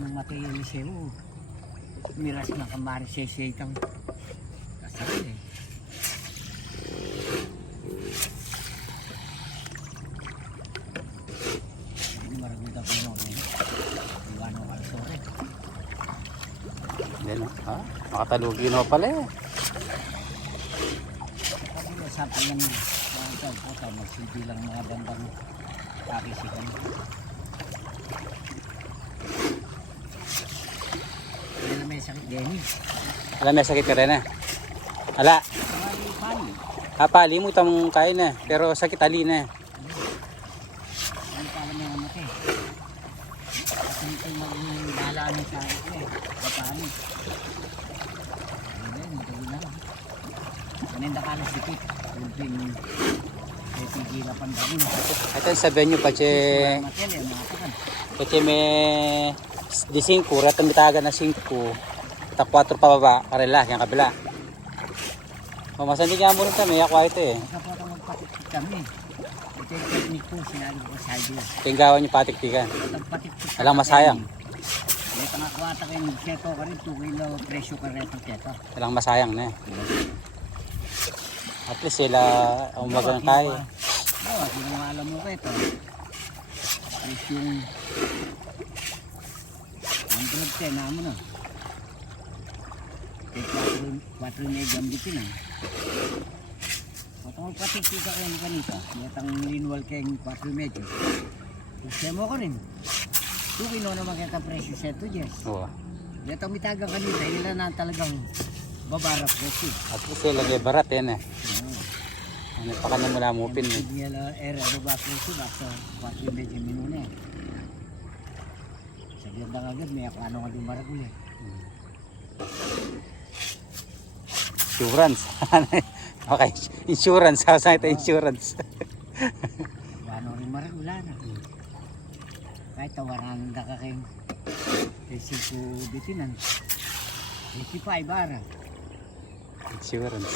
ng material siya. Miras na kamari siya itang kasal eh. Hindi maraguda ko mo eh. Iwano ka sore. Then, makatalugi na pala eh. Sabi mo, sabi lang mga tao po tayo, magsilbi lang mga bandang pakisikan. Hindi na may sakit din eh. Alam, may sakit ka rin eh. Ala, Pali. pali mo itang kain eh. Pero sakit ali na eh. Ano pala may amat eh. At hindi maging balaan sa akin eh. Kapani. Ano yun, matagal na lang. Maninda ka lang sikit. Ulpin. PPG na pandagul. Ito sa venue pa che. Matel eh, mga takan. Kasi may di 5, ratang bitaga na 5. Ta 4 pababa, karela, yung kabila. O masandi nga mo rin kami, ako ito eh. Kapag magpatiktik kami. Ito yung technique ko, sinabi ko sa idea. Tinggawan yung patiktikan. Pagpatiktik Alang masayang. May pangakwata kayo, mag-seto ka rin, 2 kilo presyo ka rin ng seto. Walang masayang na eh. At least sila umagang tayo. Oo, sino nga alam mo ka ito. Is yung 110 na mo na. Kaya 4 na gambitin na. At ang patiktik ka kayo ni kanita, yatang linwal kayong 4 medyo. Gusto mo ko rin. 2 kilo naman kaya presyo seto, Jess. Oo. Yatang mitagang kanita, ilan na talagang babarap presyo. At least sila may barat yan eh. Ano pa ka na mula mupin eh. Signal error baba presyo basta 4 medyo minuna. Sabihan lang agad, may ano nga din maragul eh. Insurance. Okay, insurance. Saan ito insurance? Ano rin maragul na. Kahit tawaran ka kayong 5 bitinan. 55 bara. Insurance.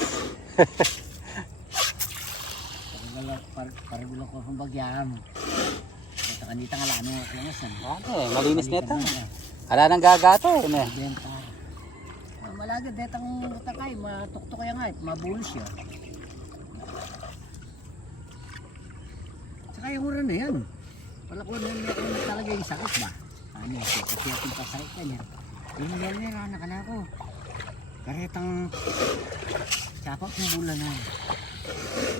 Paragulak ko kung bagyam. Ito kanita nga lano ako ngasan. Ano eh, malinis nito. Ala nang gagato eh. Benta. Malagad detang takay, matuktok kaya nga, mabulos siya. Saka yung ura na yan. Wala ko na talaga yung sakit ba? Ano, kasi ating pasakit ka niya. Yung nilera, anak na ako. Karetang sapak ng bulan na.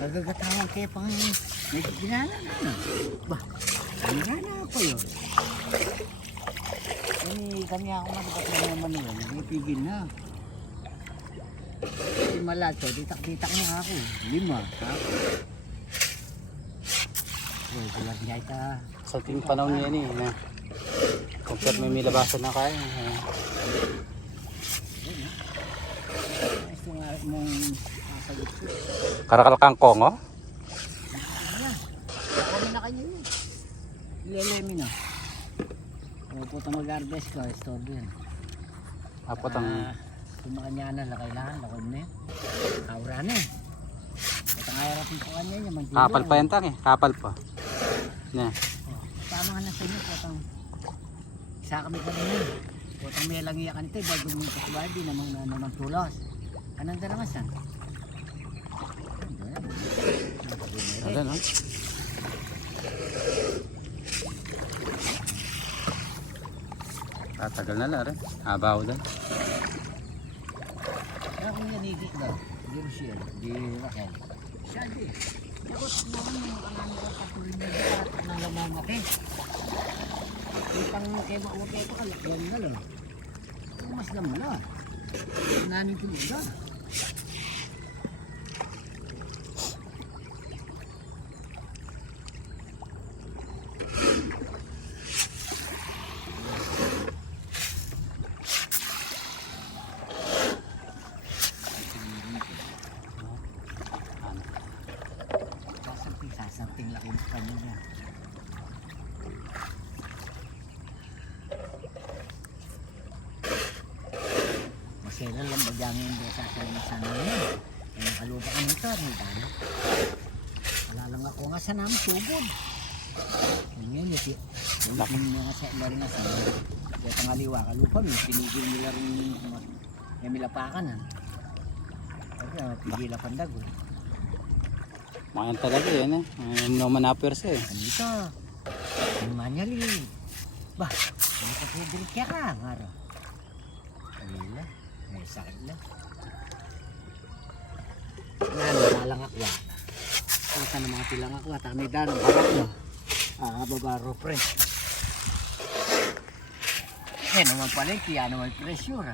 Nagagatawan kaya pang may ginana na. Ba, ginana ako yun. Kami ako matipat na naman yun. May pigil na. Kasi malato, ditak-ditak na ako. 5. Oh, bulat niya ita. Sa ting panahon niya eh. Na. Compare may labasan na kaya. Ito nga mong sasagot ko. Karakal kangkong oh. Kami na kanya yun. Ilelemi na. O po ito mag-harvest ko, store yan. Apo tang Kumakanya na, kailangan, lakon na yan. Aura na eh. Ito nga harapin ko kanya yun, mantilo. kapal pa yan tang eh. Kapal pa. Na. Tama nga na sa inyo, potang isa kami pa rin yun. Potang may lang iyakan ito, bago mo kasubay, di naman tulos. Anong daramasan? Ano no? Tatagal na lang rin. Habaw doon. Ano kung yan higit daw? Di Rochelle, di Raquel. Siya di. Yakot mo yung kanami ko patuloy na dapat na lamamati. Itang kay makamati ito kalakyan na lang. Ito mas lamula. Nanin ko nila. Sasamping laki ng kanila. Masela lang bagyangin doon sa akin sa namin. Kaya nakalupa ka nito, may dana. Wala lang ako nga sa namin, sugod. Ngayon, Yung mga settler na sa Betang Aliwa, kalupa mo, pinigil nila rin yung milapakan. Kaya pigila pandago. Mayan talaga yan eh. Ano naman na-persa eh. Dito, ang manyali. Bah, ano ka pwede rin kaya ka, ngaro. Kanila, may sakit lang. Nalang akwa. Kaya ng mga tilang akwa, takay danong harap mo. Babaro pre. Naman pala, kaya naman pressure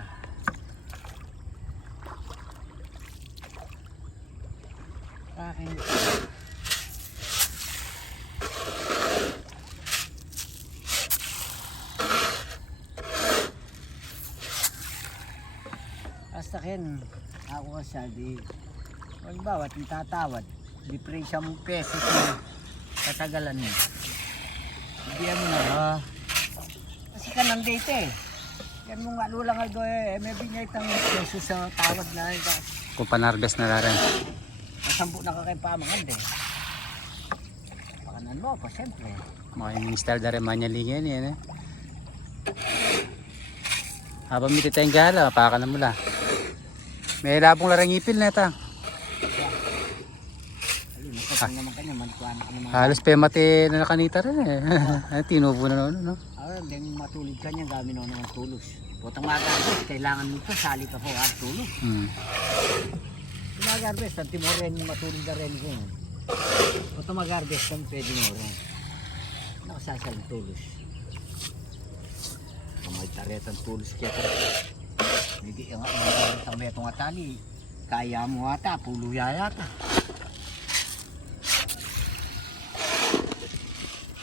Akin. Basta kin, ako kasi bawat yung tatawad, di presya mong pesos mo, katagalan mo. Hindi mo na, kasi ka ng date eh. Yan mong alulang algo eh, may binyay itang pesos sa tawad na. Kung panarbes na rin. Masampu na ka kay pamangan din. Pakanan mo ako, siyempre. Mga yung style na rin manyalingan yan eh. Habang may titayang gala, pakanan mo lang. May labong larang ipil na ito. Nasasang naman kanya, manikuhan ka naman. Halos pemate na nakanita rin eh. Tinubo na noon, no? Then matulid ka niya, gawin ako naman tulos. Putang mag-arbest, kailangan mo ito, sali ka po, tulog. Mag-arbest, ang timor rin, matulid na rin ko. Putang mag-arbest, ang pwede mo rin. Nakasasaling tulos. Kamay taretang tulos kaya ka. Hindi nga, ang metong atali. Kaya mo ata, puluya yata.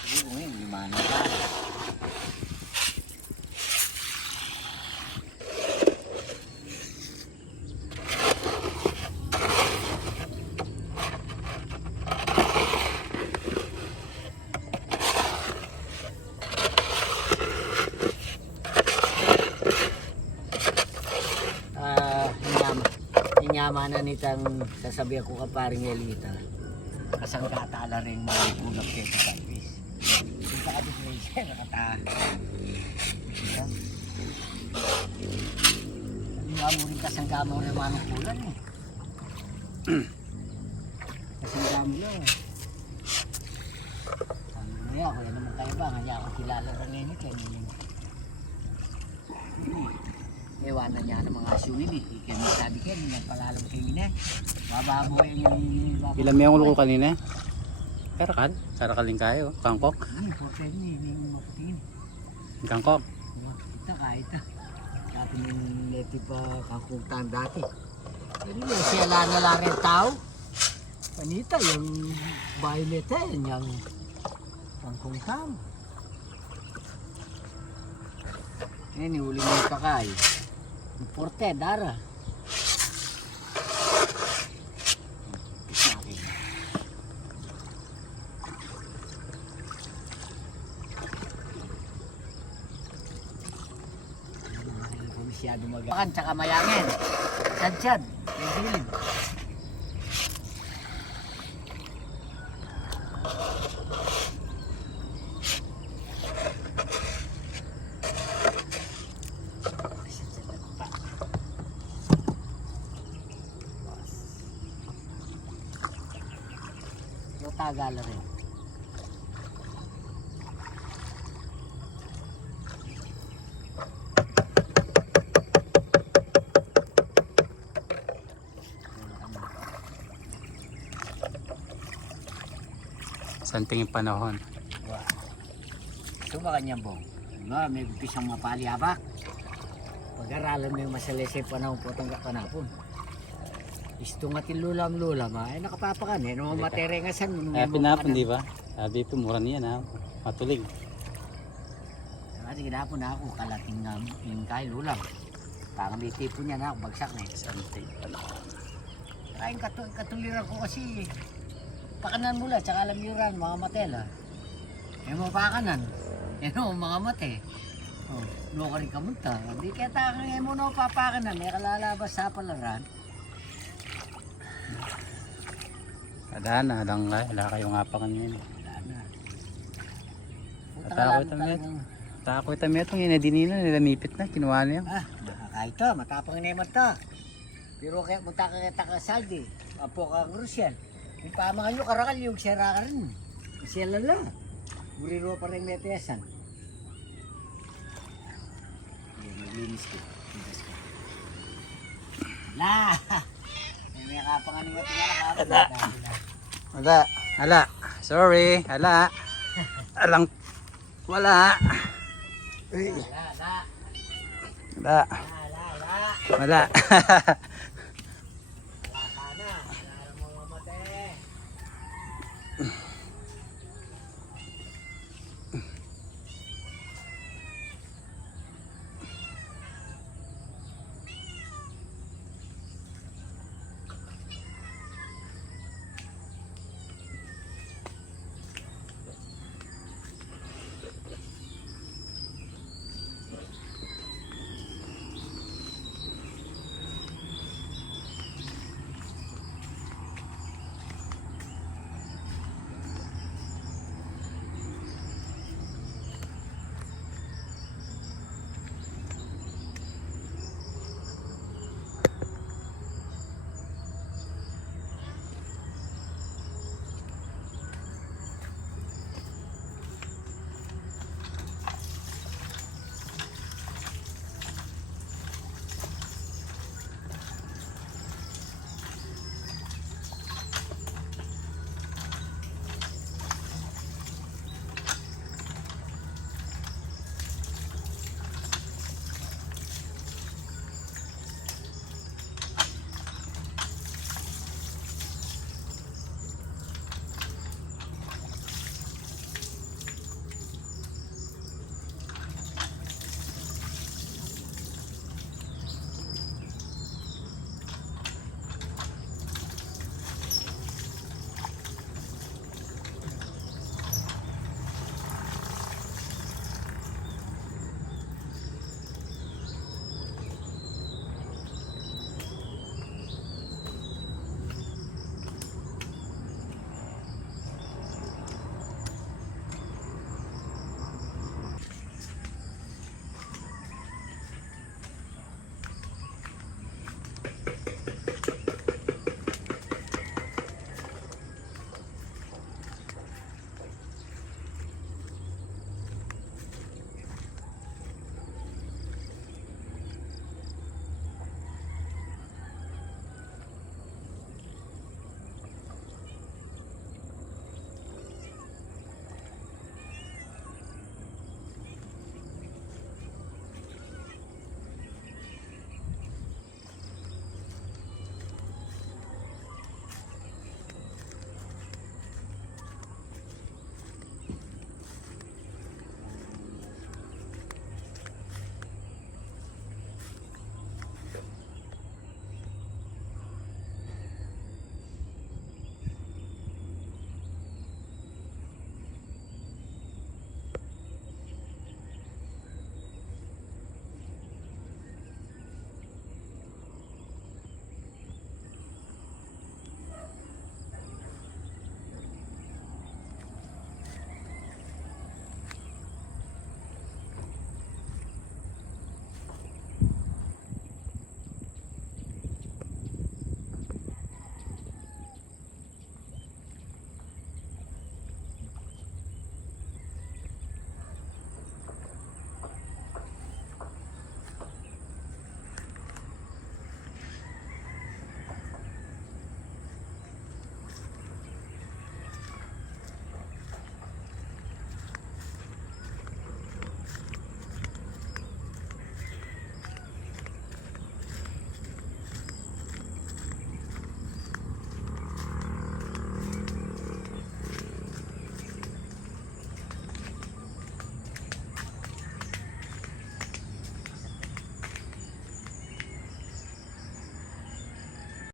Hindi ko ngayon, limana ka. Inyamanan nitang sasabihan ko ka paring Elita. Kasang katala rin mga ulag kayo sa service. Kung sa ka-differential, nakatahan. Hindi mo rin kasangga mo rin mga kulan eh. Kasangga mo lang eh. Ano ako, yan naman kayo ba? Kaya ako kilala rin ngayon ito. Ewanan niya ng mga suwili. Kaya sabi kayo, nagpalalam kayo na. Bababo yung... Ilan may ang ulo ko kanina? Karakan? Karakalin kayo. Kangkok? Porte ni maputingin. Kangkok? Kita kahit dati yung native kangkuktan dati. Pero yung siya na rin tao. Panita yung violet yung kangkuktan. Ngayon, huli mo yung kakay. Porte, dara. Masyado magakan, tsaka mayangin. Sad-sad. Yung Tagala rin. Santing yung panahon. Wow. Ito ba kanyang bong? May pisang mapaliyabak. Pag-aralan mo yung masalesay panahon po itong kapanapon. Isto nga tilulam-lulam ay nakapapakan eh. No, materengasan mo. Kaya pinapon di ba? Sabi ito mura niyan ha. Matulig. Kasi kinapon na ako kalating yung kain lulam. Parang may tipo niya na ako bagsak na eh. Santing panahon. Kain katuliran ko kasi pakanan mula tsaka lamyuran mga matela. Eh mga pakanan. Yan o mga mate. Oh, no ka rin kamunta. Hindi kaya takang mo na papakanan. May kalalabas sa palaran. Ada na, adang ka. Wala kayong apakan yun. Wala na. Tatakot kami. Tatakot kami itong inadinina, nilamipit na, kinuha na yun. Makakain to, matapang na naman to. Pero kaya munta ka kita ka saldi. Apo ka Rusian. Yung pamangan nyo karakal yung sira ka rin. Siya lala. Buriro pa rin metesan. Naglinis ko. Wala! May kapangan nga tingala ka. Hala. Sorry, hala. Alang, wala. Uy. Wala. Wala.